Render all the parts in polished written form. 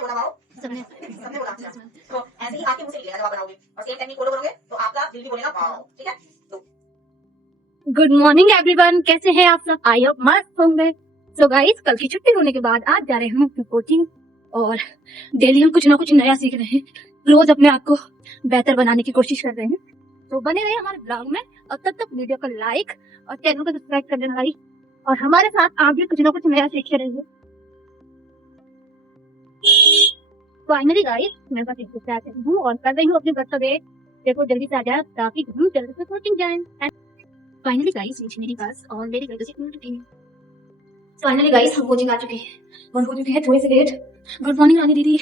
किसने बोला वाओ? सबने सबने बोला। अच्छा तो ऐसे ही आपके मुंह से निकलेगा जब आप बनाओगे और सेम टेक्निक फॉलो करोगे तो आपका दिल भी बोलेगा वाओ। ठीक है। तो गुड मॉर्निंग एवरीवन, कैसे हैं आप सब? आई होप मस्त होंगे। सो गाइस, कल की छुट्टी होने के बाद आज जा रहे हैं हम कोचिंग और डेली हम कुछ ना कुछ नया सीख रहे हैं। रोज अपने आप को बेहतर बनाने की कोशिश कर रहे हैं। तो बने रहे हमारे ब्लॉग में और तब तक वीडियो को लाइक और चैनल को सब्सक्राइब कर देना भाई। और हमारे साथ आप भी कुछ ना कुछ नया सीखते रहिए। फाइनली गाइस, मैं बस इसको से आती हूँ और कर रही हूँ अपने घर का वेट। देखो जल्दी से आ जाए ताकि हम जल्दी से कोचिंग जाएं। फाइनली गाइस, रीच मेरी बस और मेरी घर से निकल चुकी है। फाइनली गाइस, हम कोचिंग आ चुके हैं और हो चुके हैं थोड़ी सी लेट। गुड मॉर्निंग रानी दीदी।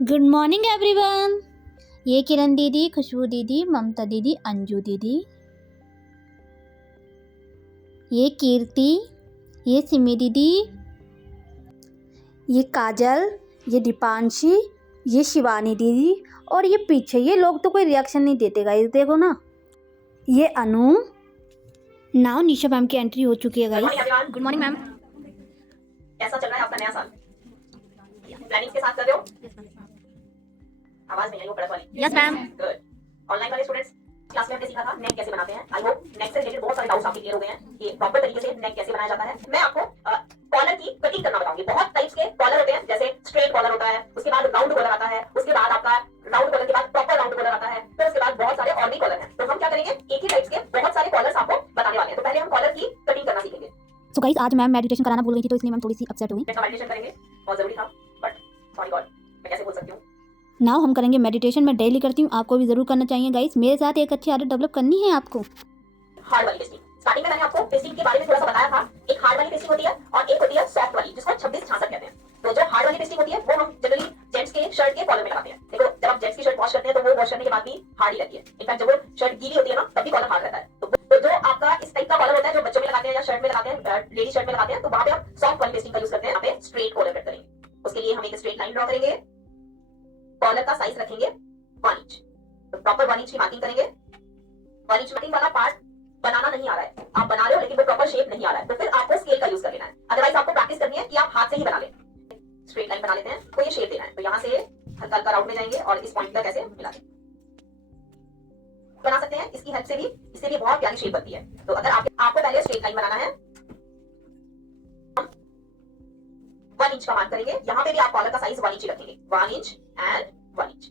Good morning everyone. ये किरण दीदी, खुशबू दीदी, ममता दीदी, अंजू दीदी, ये कीर्ति, ये सिमी दीदी, ये काजल, ये दीपांशी, ये शिवानी दीदी और ये पीछे ये लोग तो कोई रिएक्शन नहीं देते गाइस, देखो ना। ये अनु। नाउ निशा मैम की एंट्री हो चुकी है गाइस। Good morning ma'am. कैसा चल रहा है आपका नया साल? प्लानिंग के साथ कर रहे हो? आवाज नहीं आई वो कड़क वाली। Yes ma'am. गुड। ऑनलाइन वाले स्टूडेंट्स, क्लास में हमने सीखा था नेक कैसे बनाते हैं। आई होप नेक से रिलेटेड बहुत सारे डाउट्स आपके क्लियर हो गए हैं कि प्रॉपर तरीके से नेक कैसे बनाया जाता है। मैं आपको कॉलर की कटिंग करना बताऊंगी। बहुत टाइप्स के कॉलर होते हैं, जैसे स्ट्रेट कॉलर होता है, उसके बाद राउंड कॉलर आता है, उसके बाद आपका राउंड कॉलर के बाद प्रॉपर राउंड कॉलर आता है, फिर उसके बाद बहुत सारे और भी कॉलर हैं। तो हम क्या करेंगे, एक ही टाइप्स के बहुत सारे कॉलर्स आपको बताने वाले हैं। तो पहले हम कॉलर की कटिंग करना सीखेंगे। तो गाइस, आज मैम मेडिटेशन कराना भूल गई थी तो इसलिए मैम थोड़ी सी अपसेट हुई। मेडिटेशन करेंगे, बहुत जरूरी था, बट सॉरी गॉड, मैं कैसे बोल सकती हूँ। नाउ हम करेंगे मेडिटेशन। मैं डेली करती हूँ, आपको भी जरूर करना चाहिए गाइस। मेरे साथ एक अच्छी आदत डेवलप करनी है आपको। हार्ड वाली टेस्टिंग। स्टार्टिंग में मैंने आपको टेस्टिंग के बारे में थोड़ा सा बताया था। एक हार्ड वाली टेस्टिंग होती है और एक होती है सॉफ्ट वाली, जिसको 26-66 कहते हैं। तो जो हार्ड वाली टेस्टिंग होती है वो हम जनरली जेंट्स के शर्ट के कॉलर में लगाते हैं। देखो, जब आप जेंट्स की शर्ट वॉश करते हैं तो वो वॉश करने के बाद भी हार्ड ही रहती है। इनफैक्ट जब वो शर्ट गीली होती है ना, तब भी कॉलर हार्ड रहता है। तो जो आपका इस टाइप का कॉलर होता है, जो बच्चों में लगाते हैं या शर्ट में लगाते हैं, लेडी शर्ट में लगाते हैं, तो वहां पे हम सॉफ्ट वाली टेस्टिंग का यूज करते हैं। यहाँ पे स्ट्रेट कॉलर कट करेंगे। उसके लिए हम एक स्ट्रेट लाइन ड्रॉ करेंगे, कॉलर का साइज रखेंगे 1 इंच। तो प्रॉपर 1 इंच की मार्किंग करेंगे। 1 इंच मार्किंग वाला पार्ट बनाना नहीं आ रहा है, आप बना रहे हो लेकिन वो प्रॉपर शेप नहीं आ रहा है, तो फिर आपको स्केल का यूज कर लेना है। अदरवाइज आपको प्रैक्टिस करनी है कि आप हाथ से ही बना लें। स्ट्रेट लाइन बना लेते हैं, तो ये शेप देना है। तो यहाँ से हल्का हल्का राउंड में जाएंगे और इस पॉइंट तक ऐसे मिला देंगे। बना सकते हैं इसकी हेल्प से भी, इससे भी बहुत प्यारी शेप बनती है। तो अगर आपको पहले स्ट्रेट लाइन बनाना है, 1 इंच का मार्क करेंगे। यहाँ पे भी आप कॉलर का साइज 1 इंच रखेंगे, 1 इंच एंड 1 इंच।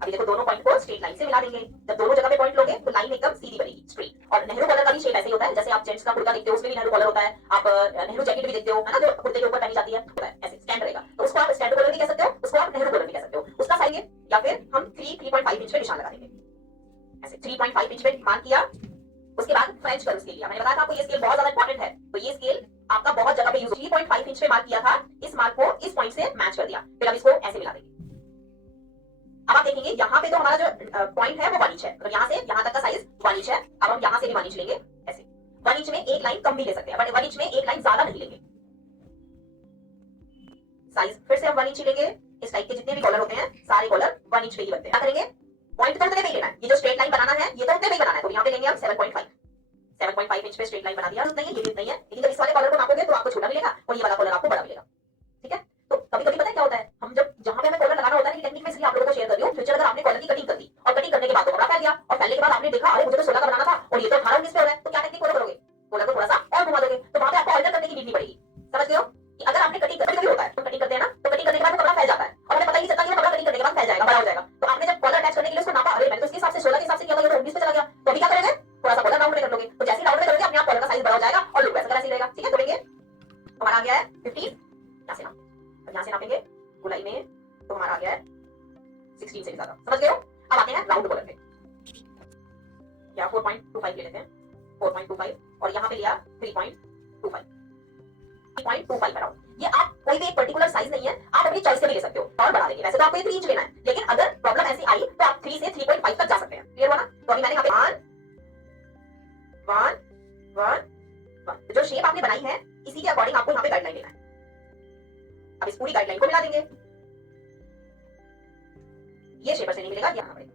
अभी देखो, दोनों पॉइंट को स्ट्रेट लाइन से मिला देंगे। जब दोनों जगह पे पॉइंट लोगे तो लाइन एकदम सीधी बनेगी, स्ट्रेट। और नेहरू कॉलर का भी शेप ऐसे ही होता है, जैसे आप जेंट्स का कुर्ता देखते हो उसमें भी नेहरू कॉलर होता है, आप नेहरू जैकेट भी देखते हो, है ना, जो कुर्ते के ऊपर पहनी जाती है, ऐसे स्टैंड रहेगा। तो उसको आप स्टैंड कॉलर भी कह सकते हो, उसको आप नेहरू कॉलर भी कह सकते हो। उसका साइज है, या फिर हम 3.5 इंच पे निशान लगा देंगे। ऐसे 3.5 इंच पे मार्क किया। उसके बाद फ्रेंच कर्व स्केल लिया। मैंने बताया था आपको ये स्केल बहुत ज्यादा इंपॉर्टेंट है, तो ये स्केल आपका बहुत जगह पे यूज। 3.5 इंच पे मार्क किया था, इस मार्क को इस पॉइंट से मैच कर दिया। फिर अब इसको ऐसे मिला देंगे। अब आप देखेंगे यहाँ पे तो हमारा जो पॉइंट है वो 1 इंच है, तो यहाँ से यहाँ तक का साइज 1 इंच है। अब हम यहाँ से भी 1 इंच लेंगे ऐसे। 1 इंच में एक लाइन कम भी ले सकते हैं, बट 1 इंच में एक लाइन ज्यादा नहीं लेंगे। साइज फिर से हम 1 इंच लेंगे। इस टाइप के जितने भी कॉलर होते हैं सारे कॉलर 1 इंच पे ही बनते हैं। क्या करेंगे, पॉइंट तो उतने पे ही लेना है। ये जो स्ट्रेट लाइन बनाना है ये तो उतने पे ही बनाना है, तो यहाँ पे लेंगे हम 7.5 इंच पे स्ट्रेट लाइन बना दिया। उतना ही, ये भी उतना ही है, लेकिन जब इस वाले कॉलर को नापोगे तो आपको छोटा मिलेगा और ये वाला कॉलर आपको बड़ा मिलेगा। ठीक है। तो कभी कभी पता है क्या होता है, हम जब जहां पे हमें कॉलर लगाना होता है, टेक्निक में इसलिए आप लोगों को शेयर कर रही हूं। फ्यूचर अगर आपने कॉलर की कटिंग कर दी और कटिंग करने के बाद तो कपड़ा फैल गया, और फैलने के बाद आपने देखा अरे मुझे तो 16 का बनाना था और ये तो 18-19 पे हो रहा है, तो क्या टेक्निक फॉलो करोगे, कॉलर को थोड़ा सा और घुमा दोगे, तो वहां पे आपको अल्टर करने की नीड नहीं पड़ेगी। समझ गए हो कि अगर आपने कटिंग कभी होता है, तो कटिंग करते हैं ना, तो कटिंग करने के बाद कपड़ा फैल जाता है और हमें पता ही नहीं चलता कि कपड़ा कटिंग करने के बाद फैल जाएगा, बड़ा हो जाएगा। तो आपने जब कॉलर अटैच करने के लिए उसको नापा, अरे मैंने तो इसके हिसाब से 16 के हिसाब से किया था, ये तो 19 पे चला गया, तो अभी क्या करोगे, थोड़ा सा कॉलर राउंड में कर लोगे। तो जैसे राउंड में करोगे अपने आप कॉलर का साइज बड़ा हो जाएगा और लुक वैसा का ऐसे रहेगा। ठीक है। तो लेंगे, हमारा आ गया है 15, यहाँ से यहाँ से नापेंगे गोलाई में, तो हमारा आ गया है 16 से भी ज्यादा। समझ गए हो। अब आते हैं राउंड कॉलर पे, या 4.25 ले लेते हैं, 4.25 और यहाँ पे लिया 3.25 अराउंड। ये आप कोई भी एक पर्टिकुलर साइज नहीं है, आप अपनी चॉइस से भी ले सकते हो और बढ़ा देंगे। वैसे तो आपको ये 3 इंच लेना है, लेकिन अगर प्रॉब्लम ऐसी आई तो आप 3 से 3.5 तक जा सकते हैं। क्लियर हुआ ना। तो अभी मैंने यहाँ पे 1 जो शेप आपने बनाई है इसी के अकॉर्डिंग आपको यहाँ पे गाइडलाइन लेना है। अब इस पूरी गाइडलाइन को मिला देंगे। ये शेपर से नहीं मिलेगा, यहाँ पड़ेगा।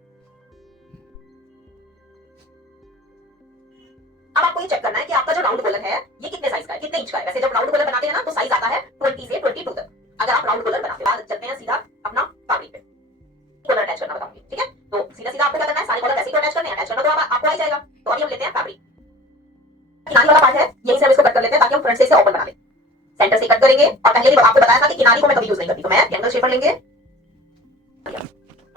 अब आपको ये चेक करना है कि आपका जो राउंड कॉलर है ये कितने साइज का है, कितने इंच का है। वैसे जब राउंड कॉलर बनाते हैं ना तो साइज आता है 20 से 22 तक। अगर आप राउंड कॉलर बनाते बाद चलते हैं सीधा अपना फैब्रिक पे, कॉलर अटैच करना बताऊंगी, ठीक है। तो सीधा सीधा आपको क्या करना है, सारे कॉलर ऐसे ही अटैच करने हैं, अटैच करना तो आपको आ ही जाएगा। तो अभी हम लेते हैं फैब्रिक, किनारी वाला पार्ट है यहीं से हम इसको कट कर लेते हैं ताकि हम फ्रंट से इसे ओपन बना लें। सेंटर से कट करेंगे और पहले भी आपको बताया था कि किनारी को मैं कभी यूज नहीं करती, तो मैं ट्रायंगल शेपर लेंगे।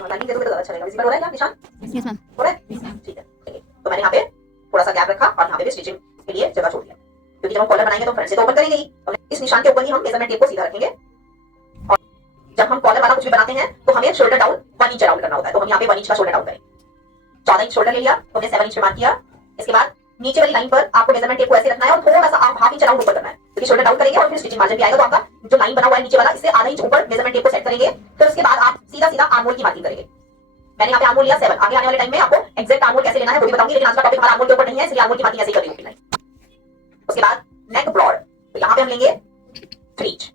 लाइनिंग दे दोगे तो ज्यादा अच्छा रहेगा। विजिबल हो रहा है क्या निशान? Yes ma'am. हो रहा है, ठीक है। तो मैंने यहाँ पे थोड़ा सा गैप रखा और यहाँ पे भी स्टिचिंग के लिए जगह छोड़ दिया, क्योंकि जब हम कॉलर बनाएंगे तो फ्रंट से तो ओपन करेंगे ही। इस निशान के ऊपर ही हम मेजरमेंट टेप को सीधा रखेंगे और जब हम कॉलर वाला कुछ भी बनाते हैं तो हमें शोल्डर डाउन 1 इंच राउंड करना होता है। तो हम यहाँ पे 1 इंच का शोल्डर डाउन करेंगे। 14 इंच शोल्डर ले लिया तो हमने 7 इंच पे मार्क किया। इसके बाद नीचे वाली लाइन पर आपको मेजरमेंट टेप को ऐसे रखना है और थोड़ा सा आप 1/2 इंच राउंड ऊपर करना है, क्योंकि शोल्डर डाउन करेंगे और फिर स्टिचिंग मार्जिन भी आएगा। तो आपका जो लाइन बना हुआ है नीचे वाला, इससे आधा इंच ऊपर मेजरमेंट टेप को सेट करेंगे। फिर उसके बाद आप सीधा सीधा आर्म होल की मार्किंग करेंगे। मैंने यहाँ पे आर्म होल लिया 7। आगे आने वाले टाइम में आपको एग्जैक्ट आर्म होल कैसे लेना है वो भी बताऊंगी, लेकिन आज का टॉपिक हमारा आर्म होल के ऊपर नहीं है, इसलिए आर्म होल की मार्किंग ऐसे ही कर दी होगी। उसके बाद नेक ब्रॉड, तो यहाँ पे हम लेंगे 3 इंच,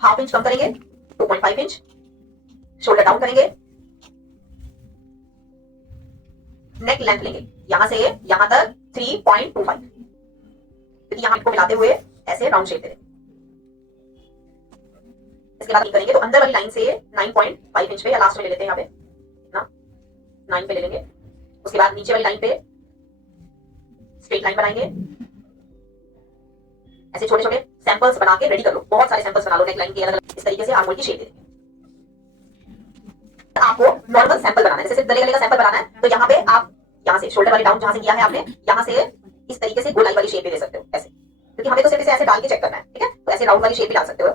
1/2 इंच कम करेंगे 2.5 इंच, शोल्डर डाउन करेंगे। नेक लेंथ लेंगे यहां से यहां तक 3.25, क्योंकि यहां को मिलाते हुए ऐसे राउंड शेप दे देंगे। इसके बाद करेंगे तो अंदर वाली लाइन से 9.5 इंच पे, या लास्ट में ले लेते हैं यहाँ पे ना 9 पे ले लेंगे। उसके बाद नीचे वाली लाइन पे स्ट्रेट लाइन बनाएंगे। ऐसे छोटे छोटे सैंपल्स बना के रेडी कर लो, बहुत सारे सैंपल्स बना लो नेक लाइन के अलग अलग, इस तरीके से आर्म होल की शेप दे देंगे। आपको नॉर्मल सैंपल बनाना है, जैसे सिर्फ गले गले का सैंपल बनाना है, तो यहाँ पे आप यहाँ से शोल्डर वाली डाउन जहां से किया है आपने, यहाँ से इस तरीके से गोलाई वाली शेप भी दे सकते हो ऐसे, क्योंकि हमें तो सिर्फ इसे ऐसे डाल के चेक करना है, ठीक है। तो ऐसे राउंड वाली शेप भी डाल सकते हो,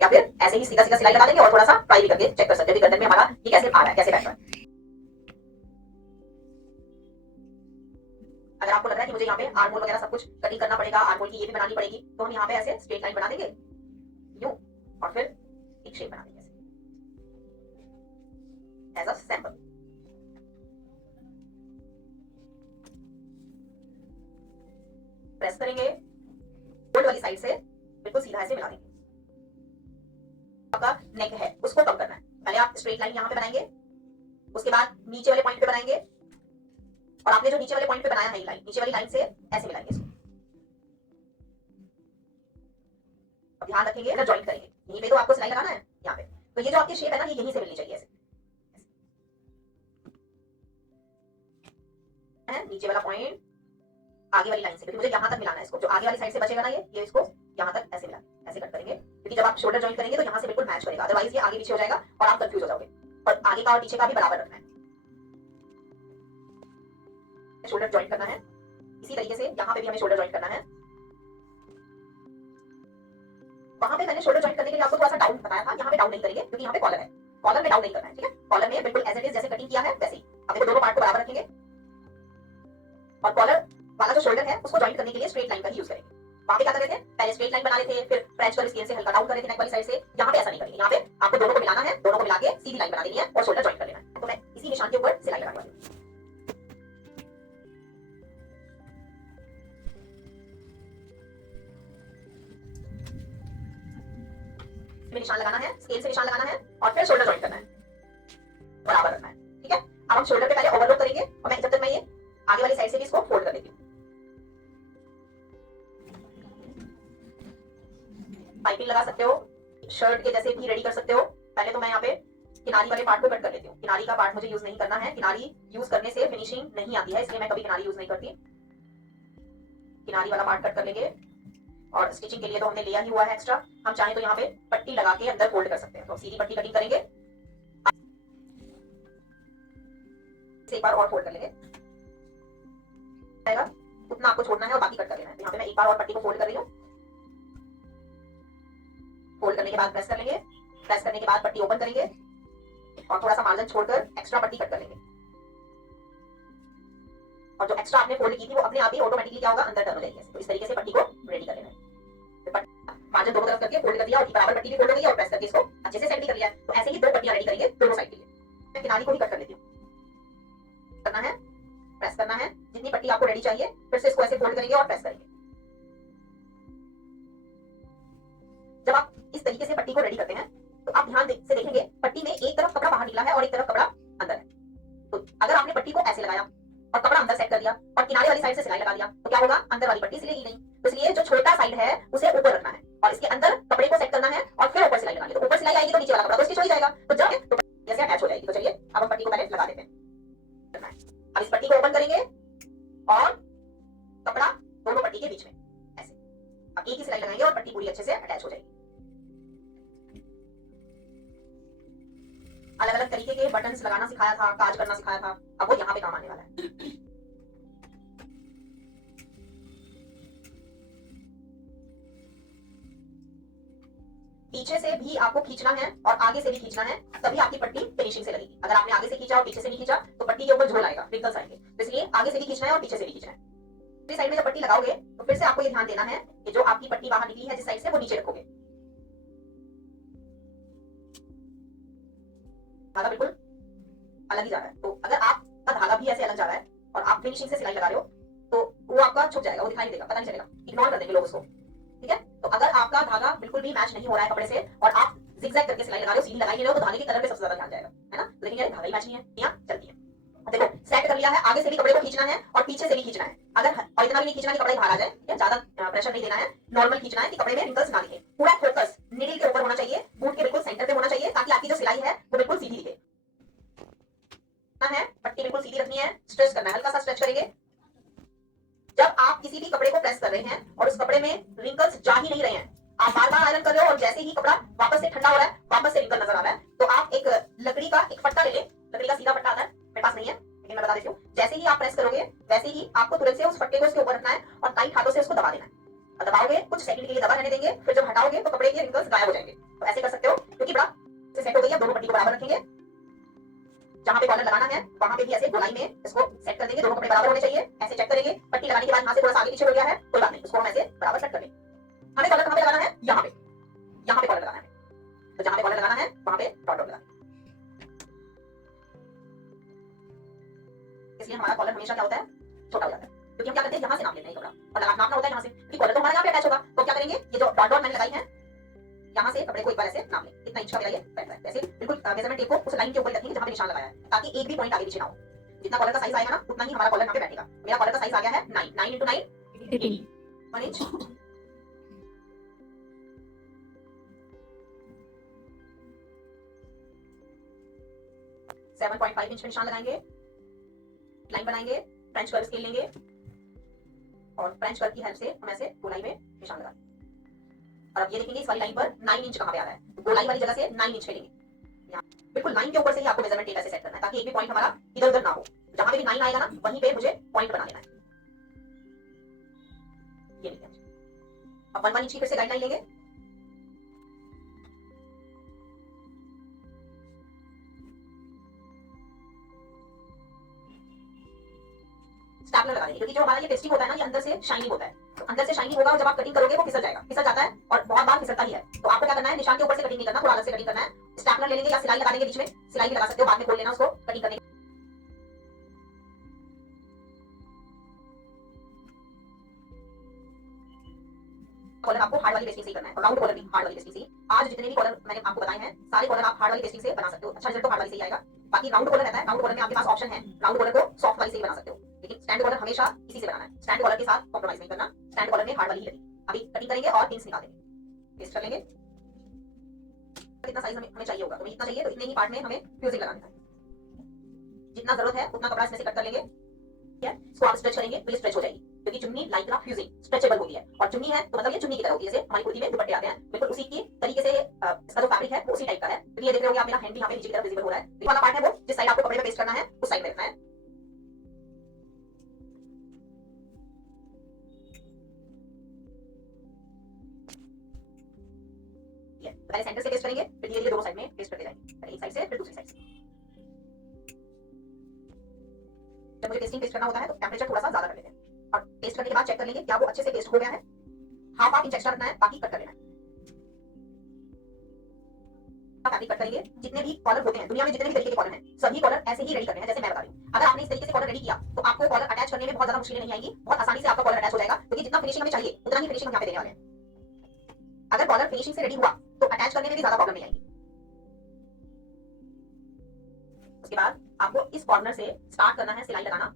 या फिर ऐसे ही सीधा सीधा सिलाई लगा देंगे और थोड़ा सा ट्राई भी करके चेक कर सकते हो कि गर्दन में हमारा ये कैसे आ रहा है, कैसे बैठ रहा है। अगर आपको लग रहा है कि मुझे यहाँ पे आर्म होल वगैरह सब कुछ कटिंग करना पड़ेगा, आर्म होल की ये भी बनानी पड़ेगी, तो हम यहाँ पे ऐसे स्ट्रेट लाइन बना देंगे यूं, और फिर एक शेप बना देंगे एज अ सैंपल। प्रेस करेंगे, फोल्ड वाली साइड से बिल्कुल सीधा ऐसे मिला देंगे। आपका नेक है उसको कम करना है, पहले आप स्ट्रेट लाइन यहाँ पे बनाएंगे, उसके बाद नीचे वाले पॉइंट पे बनाएंगे, और आपने जो नीचे वाले पॉइंट पे बनाया है लाइन, नीचे वाली लाइन से ऐसे मिलाएंगे इसको। अब ध्यान रखेंगे ना, जॉइंट करेंगे यहीं पे, तो आपको सिलाई लगाना है यहाँ पे, तो ये जो आपकी शेप है ना, ये यहीं से मिलनी चाहिए ऐसे। नीचे वाला पॉइंट आगे वाली लाइन से, क्योंकि मुझे यहाँ तक मिलाना है इसको, जो आगे वाली साइड से बचेगा ना ये इसको यहाँ तक ऐसे मिला, ऐसे कट करेंगे, क्योंकि जब आप शोल्डर जॉइन करेंगे तो यहाँ से बिल्कुल मैच करेगा, अदरवाइज ये आगे पीछे हो जाएगा और आप कंफ्यूज हो जाओगे। और आगे का और पीछे का भी बराबर रखना है, शोल्डर जॉइन करना है। इसी तरीके से यहाँ पे भी हमें शोल्डर जॉइन करना है। वहां पे मैंने शोल्डर जॉइन करने के लिए आपको थोड़ा सा डाउन बताया था, यहाँ पे डाउन नहीं करेंगे क्योंकि यहाँ पे कॉलर है, कॉलर में डाउन नहीं करना है, ठीक है। कॉलर में बिल्कुल एज इट इज जैसे कटिंग किया है वैसे ही आप देखो दोनों पार्ट को बराबर रखेंगे, और कॉलर वाला जो शोल्डर है उसको जॉइन करने के लिए स्ट्रेट लाइन का ही यूज करेंगे। वहां पे क्या कर रहे थे, पहले स्ट्रेट लाइन बना रहे थे, फिर फ्रेंच कर्व स्केल से हल्का डाउन कर रहे थे नेक वाली साइड से। यहाँ पे ऐसा नहीं करेंगे, यहाँ पे आपको दोनों को मिलाना है, दोनों को मिला के सीधी लाइन बना देनी है और शोल्डर जॉइन कर लेना है। तो मैं इसी निशान के ऊपर सिलाई लगाने वाली हूं। निशान लगाना है, स्केल से निशान लगाना है और फिर शोल्डर जॉइन करना है, बराबर रखना है, ठीक है। अब हम शोल्डर पे पहले ओवरलोड करेंगे, और मैं जब तक मैं ये आगे वाली साइड से भी इसको फोल्ड कर देती हूँ। पाइपिंग लगा सकते हो, शर्ट के जैसे भी रेडी कर सकते हो। पहले तो मैं यहाँ पे किनारी वाले पार्ट को कट कर लेती हूँ। किनारी का पार्ट मुझे यूज नहीं करना है, किनारी यूज करने से फिनिशिंग नहीं आती है, इसलिए मैं कभी किनारी यूज नहीं करती। किनारी वाला पार्ट कट कर लेंगे, और स्टिचिंग के लिए तो हमने लिया ही हुआ है एक्स्ट्रा, हम चाहे तो यहाँ पे पट्टी लगा के अंदर फोल्ड कर सकते हैं। तो सीधी पट्टी कटिंग करेंगे, एक बार और फोल्ड कर लेंगे, उतना आपको छोड़ना है और बाकी कट कर लेना है। तो यहाँ पे मैं एक बार और पट्टी को फोल्ड कर रही हूँ। फोल्ड करने के बाद प्रेस कर लेंगे, प्रेस करने के बाद पट्टी ओपन करेंगे और थोड़ा सा मार्जिन छोड़कर एक्स्ट्रा पट्टी कट कर लेंगे। और जो एक्स्ट्रा आपने फोल्ड की थी वो अपने आप ही ऑटोमेटिकली क्या होगा, अंदर टर्न हो जाएगी। तो इस तरीके से पट्टी को रेडी कर लेना है। मार्जिन दोनों तरफ करके फोल्ड कर दिया और बराबर पट्टी भी फोल्ड हो गई और प्रेस करके इसको अच्छे से सेट भी कर लिया है। तो ऐसे ही 2 पट्टियां रेडी करेंगे दोनों साइड के लिए। मैं किनारी को ही कट कर लेती हूँ। करना है, प्रेस करना है, जितनी पट्टी आपको रेडी चाहिए, फिर से इसको ऐसे फोल्ड करेंगे और प्रेस करेंगे। जब आप इस तरीके से पट्टी को रेडी करते हैं तो आप ध्यान से देखेंगे पट्टी में एक तरफ कपड़ा बाहर निकला है और एक तरफ कपड़ा अंदर है। तो अगर आपने पट्टी को ऐसे लगाया और कपड़ा अंदर सेट कर दिया और किनारे वाली साइड से सिलाई लगा दिया तो क्या होगा, अंदर वाली पट्टी सिलेगी नहीं। तो इसलिए जो छोटा साइड है उसे ऊपर रखना है आप एक ही सिलाई लगाएंगे और पट्टी पूरी अच्छे से अटैच हो जाएगी। अलग अलग तरीके के बटन्स लगाना सिखाया था, काज करना सिखाया था, अब वो यहाँ पे काम आने वाला है। पीछे से भी आपको खींचना है और आगे से भी खींचना है, तभी आपकी पट्टी फिनिशिंग से लगेगी। अगर आपने आगे से खींचा और पीछे से नहीं खींचा तो पट्टी के ऊपर झोल आएगा, रिंकल्स आएंगे। तो इसलिए आगे से भी खींचना है और पीछे से भी खींचना है। इस साइड में जब पट्टी लगाओगे तो फिर से आपको ये ध्यान देना है कि जो आपकी पट्टी बाहर निकली है जिस साइड से, वो नीचे रखोगे। धागा बिल्कुल अलग ही जा रहा है, तो अगर आपका धागा भी ऐसे अलग जा रहा है और आप फिनिशिंग से सिलाई लगा रहे हो तो वो आपका छुप जाएगा, वो दिखाई नहीं देगा, पता नहीं चलेगा, इग्नोर कर देंगे लोग उसको। ठीक है, तो अगर आपका धागा बिल्कुल भी मैच नहीं हो रहा है कपड़े से और आप जिगजैग करके सिलाई लगा रहे हो, सीधी लगाई नहीं रहे हो, तो धागे के कलर पे सबसे ज्यादा ध्यान जाएगा, है ना। लेकिन यार धागा ही मैच नहीं है, यहाँ चलती है। देखो सेट कर लिया है, आगे से भी कपड़े को खींचना है और पीछे से भी खींचना है। अगर और इतना भी नहीं खींचना कि कपड़े बाहर आ जाए, या ज्यादा प्रेशर नहीं देना है, नॉर्मल खींचना है कि कपड़े में रिंकल्स ना दिखे। पूरा फोकस निडल के ऊपर होना चाहिए, बूट के बिल्कुल सेंटर पे होना चाहिए, ताकि आपकी जो सिलाई है वो बिल्कुल सीधी दिखे। है पट्टी बिल्कुल सीधी रखनी है, स्ट्रेच करना है, हल्का सा स्ट्रेच करेंगे। जब आप किसी भी कपड़े को प्रेस कर रहे हैं और उस कपड़े में रिंकल्स जा ही नहीं रहे हैं, आप बार बार आयरन कर रहे हो और जैसे ही कपड़ा वापस से ठंडा हो रहा है, वापस से रिंकल नजर आ रहा है, तो आप एक लकड़ी का एक फट्टा ले लें। लकड़ी का सीधा फट्टा आता है, मेरे पास नहीं है लेकिन मैं बता देती हूँ। जैसे ही आप प्रेस करोगे वैसे ही आपको तुरंत से उस फट्टे को इसके ऊपर रखना है और टाइट हाथों से उसको दबा देना है। और दबाओगे, कुछ सेकंड के लिए दबा रहने देंगे, फिर जब हटाओगे तो कपड़े के रिंकल्स गायब हो जाएंगे। तो ऐसे कर सकते हो, क्योंकि बड़ा से सेट हो गई है। दोनों पट्टी को बराबर रखेंगे, जहां पे कॉलर लगाना है वहां पे भी ऐसे गोलाई में इसको सेट कर देंगे। दोनों कपड़े बराबर होने चाहिए, ऐसे चेक करेंगे। पट्टी लगाने के बाद यहां से थोड़ा सा आगे पीछे हो गया है, कोई बात नहीं, उसको हम ऐसे बराबर सेट कर लेंगे। हमें कॉलर कहां पे लगाना है? यहाँ पे कॉलर लगाना है, तो जहां पे कॉलर लगाना है वहां पे डॉट डॉट लगाना है। इसलिए हमारा कॉलर हमेशा क्या होता है, छोटा हो जाता है, क्योंकि हम क्या करते हैं, यहाँ से नाप लेते हैं कपड़ा और नापना होता है यहाँ से, क्योंकि कॉलर तो हमारा यहाँ पे अटैच होगा। तो क्या करेंगे, ये जो डॉट डॉट मैंने लगाई है यहाँ से कपड़े को एक बार ऐसे नाप लें, इतना इंच का मेरा ये पैंट है। ऐसे बिल्कुल मेजरमेंट टेप को उस लाइन के ऊपर रखेंगे जहां पे निशान लगाया है, ताकि एक भी पॉइंट आगे पीछे ना हो। जितना कॉलर का साइज आएगा ना, उतना ही हमारा कॉलर यहाँ पे बैठेगा। मेरा कॉलर का साइज आ गया है 9 9 × 9 18 1 इंच। 7.5 इंच पे निशान लगाएंगे, लाइन बनाएंगे, फ्रेंच कर्व स्केल लेंगे और फ्रेंच कर्व की हेल्प से हम ऐसे गोलाई में निशान लगाएंगे। और अब ये देखेंगे इस वाली लाइन पर 9 इंच कहां पे आ रहा है, तो गोलाई वाली जगह से 9 इंच पे लेंगे। यहाँ बिल्कुल लाइन के ऊपर से ही आपको मेजरमेंट टेप ऐसे सेट करना है, ताकि एक भी पॉइंट हमारा इधर उधर ना हो। जहां पे भी 9 आएगा ना, वहीं पे मुझे पॉइंट बना लेना है। ये लीजिए, अब 1 इंच की फिर से गाइडलाइन लेंगे। स्टैपलर लगा देंगे, क्योंकि जो हमारा ये पेस्टिंग होता है ना, ये अंदर से शाइनिंग होता है। तो अंदर से शाइनिंग होगा और जब आप कटिंग करोगे वो फिसल जाएगा, फिसल जाता है और बहुत बार फिसलता ही है। तो आपको क्या करना है, निशान के ऊपर से कटिंग नहीं करना, थोड़ा अलग से कटिंग करना है। स्टैपलर ले लेंगे या सिलाई लगा देंगे, बीच में सिलाई भी लगा सकते हो, बाद में खोल लेना उसको कटिंग करने। कॉलर आपको हार्ड वाली पेस्टिंग से करना है और राउंड कॉलर भी हार्ड वाली पेस्टिंग से। आज जितने भी कॉलर मैंने आपको बताए हैं, सारे कॉलर आप हार्ड वाली पेस्टिंग से बना सकते हो। अच्छा रिजल्ट तो हार्ड वाली से ही आएगा। बाकी राउंड कॉलर रहता है, राउंड कॉलर में आपके पास ऑप्शन है, राउंड कॉलर को सॉफ्ट वाली से ही बना सकते हो, लेकिन स्टैंड कॉलर हमेशा इसी से बनाना है। स्टैंड कॉलर के साथ कॉम्प्रोमाइज नहीं करना, स्टैंड कॉलर में हार्ड वाली ही लगी। अभी कटिंग करेंगे और पिंस निकाल देंगे, पेस्ट कर लेंगे। कितना साइज हमें चाहिए होगा, तो इतना चाहिए, तो इतने ही पार्ट में हमें फ्यूजिंग लगाना है। जितना जरूरत है उतना कपड़ा इसमें से कट कर लेंगे। ठीक है, इसको आप स्ट्रेच करेंगे तो ये स्ट्रेच हो जाएगी, क्योंकि चुन्नी लाइक्रा फ्यूजिंग स्ट्रेचेबल होती है। और चुन्नी है तो मतलब ये चुन्नी की तरह होती है, जैसे हमारी कुर्ती में दुपट्टे आते हैं, बिल्कुल उसी की तरीके से इसका जो फैब्रिक है वो उसी टाइप का है। तो ये देख रहे होगे आप, मेरा हैंड भी यहाँ पे नीचे की तरफ विजिबल हो रहा है। ये वाला पार्ट है वो जिस साइड आपको कपड़े पे पेस्ट करना है उस साइड में रखना है। पहले सेंटर से पेस्ट करेंगे, फिर धीरे-धीरे दोनों साइड में पेस्ट करते जाएंगे, पहले एक साइड से फिर दूसरी साइड से। जब मुझे पेस्टिंग पेस्ट करना होता है तो टेंपरेचर थोड़ा सा ज्यादा कर लेते हैं और पेस्ट करने के बाद चेक कर लेंगे क्या वो अच्छे से पेस्ट हो गया है। हाफ इंच एक्स्ट्रा रखना है, बाकी कट कर लेना है। फैब्रिक कट करेंगे। जितने भी कॉलर होते हैं दुनिया में, जितने भी तरीके के कॉलर हैं, सभी कॉलर ऐसे ही रेडी करने हैं जैसे मैं बता रही हूँ। अगर आपने इस तरीके से कॉलर रेडी किया तो आपको कॉलर अटैच करने में बहुत ज्यादा मुश्किलें नहीं आएंगी, बहुत आसानी से आपका कॉलर अटैच हो जाएगा, क्योंकि जितना फिनिशिंग हमें चाहिए उतना ही फिनिशिंग हम यहाँ पे देने वाले हैं। अगर कॉलर फिनिशिंग से रेडी हुआ तो अटैच करने में भी ज्यादा प्रॉब्लम नहीं आएगी। उसके बाद आपको इस कॉर्नर से स्टार्ट करना है सिलाई लगाना,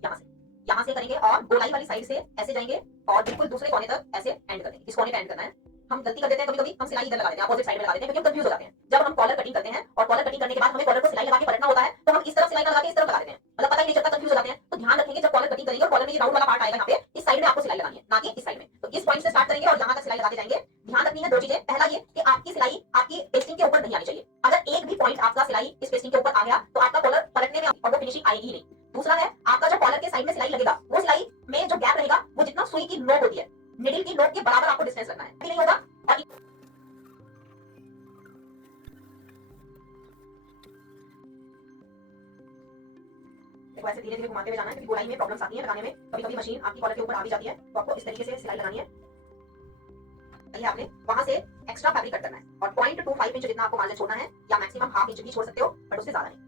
यहाँ से करेंगे और गोलाई वाली साइड से ऐसे जाएंगे और बिल्कुल दूसरे कोने तक ऐसे एंड कर देंगे। इस कोने पे एंड करना है। हम गलती कर देते हैं कभी-कभी, हम सिलाई इधर लगा देते हैं, अपोजिट साइड में लगा देते हैं, क्योंकि हम कंफ्यूज हो जाते हैं। जब हम कॉलर कटिंग करते हैं और कॉलर कटिंग करने के बाद हमें कॉलर को सिलाई लगा के पलटना होता है, तो हम इस तरफ सिलाई लगा के इस तरफ लगा देते हैं, मतलब पता ही नहीं चलता, कंफ्यूज हो जाते हैं। तो ध्यान रखेंगे जब कॉलर कटिंग करेंगे और कॉलर में ये राउंड वाला पार्ट आएगा यहाँ पे, इस साइड में आपको सिलाई लगानी है, ना कि इस साइड में। तो इस पॉइंट से स्टार्ट करेंगे और यहाँ तक सिलाई लगाते जाएंगे। रखनी है दो चीजें। पहला ये कि आपकी सिलाई आपकी पेस्टिंग के ऊपर नहीं आनी चाहिए। अगर एक भी पॉइंट आपका सिलाई इस पेस्टिंग के ऊपर आ गया तो आपका कॉलर पलटने में और वो फिनिशिंग आएगी ही नहीं। दूसरा है आपका जो कॉलर के साइड में सिलाई लगेगा, वो सिलाई में जो गैप रहेगा वो जितना सुई की नोक होती है, निडल की नोक के बराबर आपको डिस्टेंस रखना है, अभी नहीं होगा। और देखो ऐसे धीरे धीरे घुमाते हुए जाना है, क्योंकि गोलाई में प्रॉब्लम्स आती हैं लगाने में। कभी कभी मशीन आपकी कॉलर के ऊपर आ भी जाती है, तो आपको इस तरीके से सिलाई लगानी है। ये आपने वहां से एक्स्ट्रा फैब्रिक कट करना है और 0.25 इंच जितना आपको मार्जिन छोड़ना है, या मैक्सिमम हाफ इंच भी छोड़ सकते हो, बट उससे ज्यादा नहीं।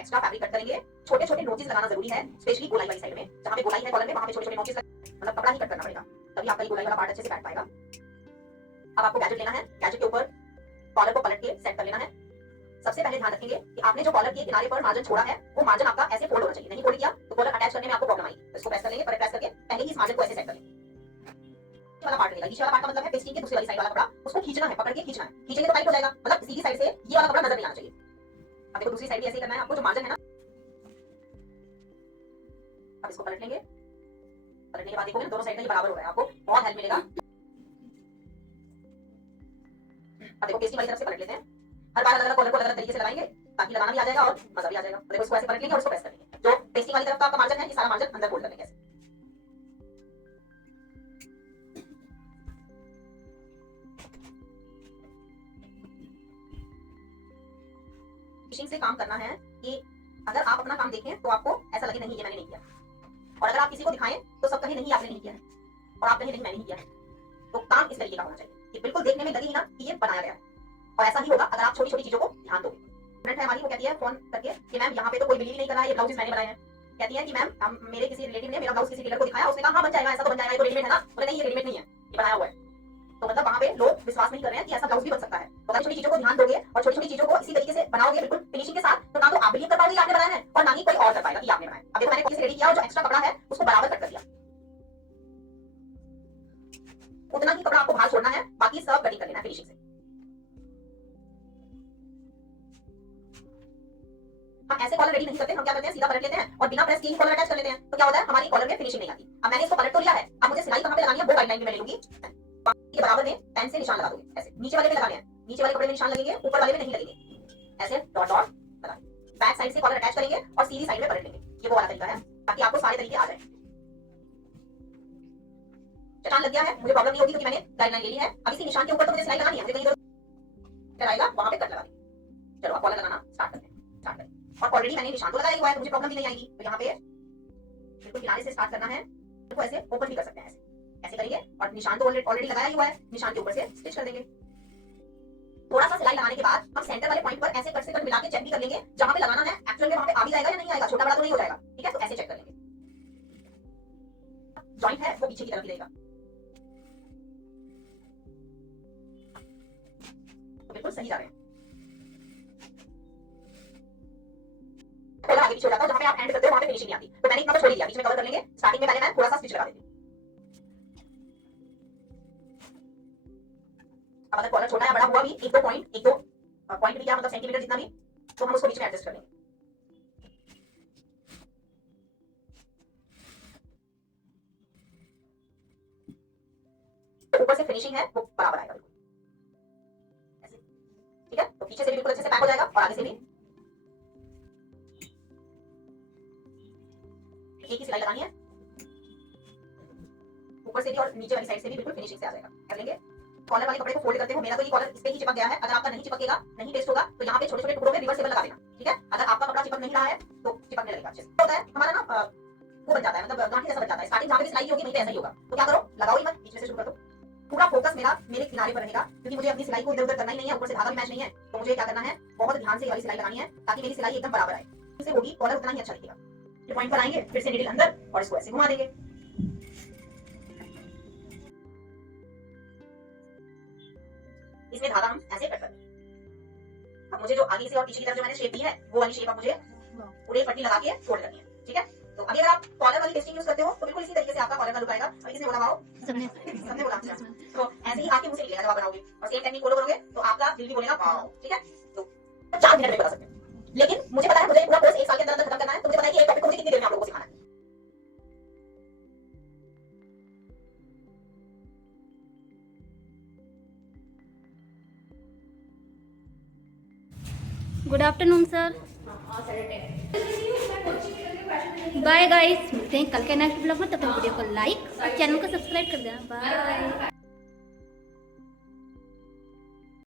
एक्स्ट्रा फैब्रिक कट करेंगे। छोटे छोटे नोचेस लगाना जरूरी है, स्पेशली गोलाई वाली साइड में, जहां पे गोलाई है कॉलर में, वहां पे छोटे छोटे नोचेस, मतलब कपड़ा ही कट करना पड़ेगा, तभी आपका ये गोलाई वाला पार्ट अच्छे से बैठ पाएगा। अब आपको गैजेट लेना है, गैजेट के ऊपर कॉलर को पलट के सेट कर लेना है। सबसे पहले ध्यान रखेंगे कि आपने जो कॉलर के किनारे पर मार्जिन छोड़ा है, वो मार्जिन आपका ऐसे फोल्ड होना चाहिए। नहीं फोल्ड किया तो कॉलर अटैच करने में आपको प्रॉब्लम आएगी। तो इसको प्रेस कर लेंगे, पर प्रेस करके पहले ही इस मार्जिन को ऐसे सेट कर लेंगे। ये वाला पार्ट रहेगा, नीचे वाला पार्ट का मतलब है पेस्टिंग के दूसरी वाली साइड वाला कपड़ा, उसको खींचना है, पकड़ के खींचना है। खींचेंगे तो टाइट हो जाएगा, मतलब सीधी साइड से ये वाला कपड़ा नजर नहीं आना चाहिए। अब देखो दूसरी साइड भी ऐसे ही करना है आपको, जो मार्जिन है ना। अब इसको पलट लेंगे, पलटने के बाद देखोगे ना दोनों साइड का ये बराबर हो रहा है, आपको बहुत हेल्प मिलेगा। अब देखो पेस्टिंग वाली तरफ से पलट लेते हैं। हर बार अलग अलग कॉलर को अलग अलग तरीके से लगाएंगे, ताकि लगाना भी आ जाएगा और मजा भी आ जाएगा। देखो इसको ऐसे पलट लेंगे और इसको प्रेस कर लेंगे। जो पेस्टिंग वाली तरफ का आपका मार्जिन है, ये सारा मार्जिन अंदर फोल्ड कर लेंगे ऐसे। फिनिशिंग से काम करना है कि अगर आप अपना काम देखें तो आपको ऐसा लगे नहीं ये मैंने नहीं किया, और अगर आप किसी को दिखाएं तो सब कहें नहीं आपने नहीं किया है, और आप कहें नहीं मैंने नहीं किया है। तो काम इस तरीके का होना चाहिए कि बिल्कुल देखने में लगे ही ना कि ये बनाया गया है। और ऐसा ही होगा अगर आप छोटी छोटी चीजों को ध्यान दोगे। फ्रेंड है हमारी, वो कहती है फोन करके कि मैम यहाँ पे तो कोई बिलीव नहीं कर रहा है, ये ब्लाउज मैंने बनाए हैं। कहती है कि मैम मेरे किसी रिलेटिव ने मेरा ब्लाउज किसी टेलर को दिखाया, उसने कहा हाँ बन जाएगा, ऐसा तो बन जाएगा, ये तो रेडीमेड है ना। बोले नहीं ये रेडीमेड नहीं है, ये बनाया हुआ है। तो मतलब वहाँ पे लोग विश्वास नहीं कर रहे हैं कि ऐसा ब्लाउज भी बन सकता है। तो अगर छोटी चीजों को ध्यान दोगे और छोटी छोटी चीजों को इसी तरीके से बनाओगे बिल्कुल फिनिशिंग के साथ, तो ना तो आप बिलीव कर पाओगे कि आपने बनाया है, और ना ही कोई और कर पाएगा कि आपने बनाया। अब देखो मैंने किसी रेडी किया और जो एक्स्ट्रा कपड़ा है उसको बराबर कट कर दिया, उतना ही कपड़ा आपको बाहर छोड़ना है, बाकी सब कटिंग कर लेना है फिनिशिंग से। हम ऐसे कॉलर रेडी नहीं करते, हम क्या करते हैं सीधा पलट लेते हैं और बिना प्रेस किए ही कॉलर अटैच कर लेते हैं। तो क्या होता है हमारी कॉलर में फिनिशिंग नहीं आती। अब मैंने इसको पलट तो लिया है, अब मुझे सिलाई कहां पे लगानी है वो गाइडलाइन भी मैं ले लूंगी। के बराबर में पेन से निशान लगा दोगे, ऐसे नीचे वाले में लगाने हैं, नीचे वाले कपड़े में निशान लगेंगे, ऊपर वाले में नहीं लगेंगे। ऐसे डॉट डॉट लगाएंगे, बैक साइड से कॉलर अटैच करेंगे और सीधी साइड में पलट लेंगे। ये वो वाला तरीका है, ताकि आपको सारे तरीके आ जाए। चटान लग गया है, मुझे प्रॉब्लम नहीं होगी क्योंकि मैंने गाइडलाइन ले ली है। अब इसी निशान के ऊपर तो मुझे सिलाई लगानी है, मुझे कहीं इधर आएगा वहां पे कट लगा दी। चलो अब कॉलर लगाना स्टार्ट करते हैं, स्टार्ट करें। और ऑलरेडी मैंने निशान तो लगाया हुआ है, तो मुझे प्रॉब्लम भी नहीं आएगी। तो यहाँ पे बिल्कुल किनारे से स्टार्ट करना है, तो ऐसे ओपन भी कर सकते हैं, ऐसे ऐसे करेंगे और निशान तो ऑलरेडी लगाया हुआ है, निशान के ऊपर से स्टिच कर देंगे। थोड़ा सा सिलाई लगाने के बाद हम सेंटर वाले पॉइंट पर ऐसे कट से कट मिला के चेक भी कर लेंगे, जहां पे लगाना है एक्चुअल में वहां पे आ भी जाएगा या नहीं आएगा, छोटा बड़ा तो नहीं हो जाएगा। ठीक है, तो ऐसे चेक कर लेंगे। जॉइंट है वो पीछे की तरफ ही रहेगा, तो बिल्कुल सही जा रहे हैं। आगे पीछे हो जाता है, जहां पे आप एंड करते हो वहां पे फिनिशिंग नहीं आती। तो मैंने इतना तो छोड़ ही दिया, बीच में कवर कर लेंगे। स्टार्टिंग में पहले मैं थोड़ा सा स्टिच लगा देती हूं। अब अगर कॉलर छोटा या बड़ा हुआ भी एक दो पॉइंट भी क्या मतलब सेंटीमीटर जितना भी, तो हम उसको बीच में एडजस्ट कर लेंगे। ऊपर से फिनिशिंग है वो बराबर आएगा बिल्कुल ऐसे। ठीक है, तो पीछे से भी बिल्कुल अच्छे से पैक हो जाएगा और आगे से भी। एक ही सिलाई लगानी है, ऊपर से भी और नीचे वाली साइड से भी बिल्कुल फिनिशिंग से आ जाएगा। कर लेंगे। कॉलर वाले कपड़े को फोल्ड करते हो, मेरा तो ये कॉलर इस पे ही चिपक गया है। अगर आपका नहीं चिपकेगा, नहीं पेस्ट होगा, तो यहाँ पे छोटे छोटे टुकड़ों में रिवर्सेबल लगा देना। ठीक है, अगर आपका कपड़ा चिपक नहीं रहा है तो चिपकने लगेगा अच्छे से। होता है हमारा ना वो बन जाता है, मतलब गांठी जैसा बन जाता है। स्टार्टिंग जहाँ पे सिलाई होगी वहीं पे ऐसा ही होगा। तो क्या करो, लगाओ ही मत, बीच में से शुरू कर दो। पूरा फोकस मेरा मेरे किनारे पर रहेगा, क्योंकि मुझे अपनी सिलाई को इधर उधर करना ही नहीं है। ऊपर से धागा भी मैच नहीं है, तो मुझे क्या करना है, बहुत ध्यान से ये वाली सिलाई लगानी है, ताकि मेरी सिलाई एकदम बराबर आए। इससे होगी कॉलर उतना ही अच्छा दिखेगा। ये पॉइंट पर आएंगे, फिर से नीडल अंदर और इसको ऐसे घुमा देंगे। इसमें धागा हम ऐसे कट करेंगे। अब मुझे जो आगे से और पीछे की तरफ जो मैंने शेप दी है, वो वाली शेप अब मुझे पूरी पट्टी लगा के फोल्ड करनी है। ठीक है, तो अभी अगर आप कॉलर वाली टेस्टिंग यूज करते हो तो बिल्कुल इसी तरीके से आपका कॉलर का लुक आएगा। अभी किसने बोला वाओ? सबने बोला। तो ऐसे ही आपके मुंह से निकलेगा जब आप बनाओगे, और सेम टेक्निक फॉलो करोगे तो आपका दिल भी बोलेगा वाओ। ठीक है, तो 4 मिनट में बता सकते हैं। लेकिन मुझे पता है मुझे पूरा कोर्स 1 साल के अंदर खत्म करना है, तो मुझे पता है कि एक टॉपिक को मुझे कितनी देर में आप लोगों को सिखाना है। Good afternoon sir. Bye guys, मिलते हैं कल के नेक्स्ट ब्लॉग में। तब तक वीडियो को लाइक और चैनल को सब्सक्राइब कर देना। बाय।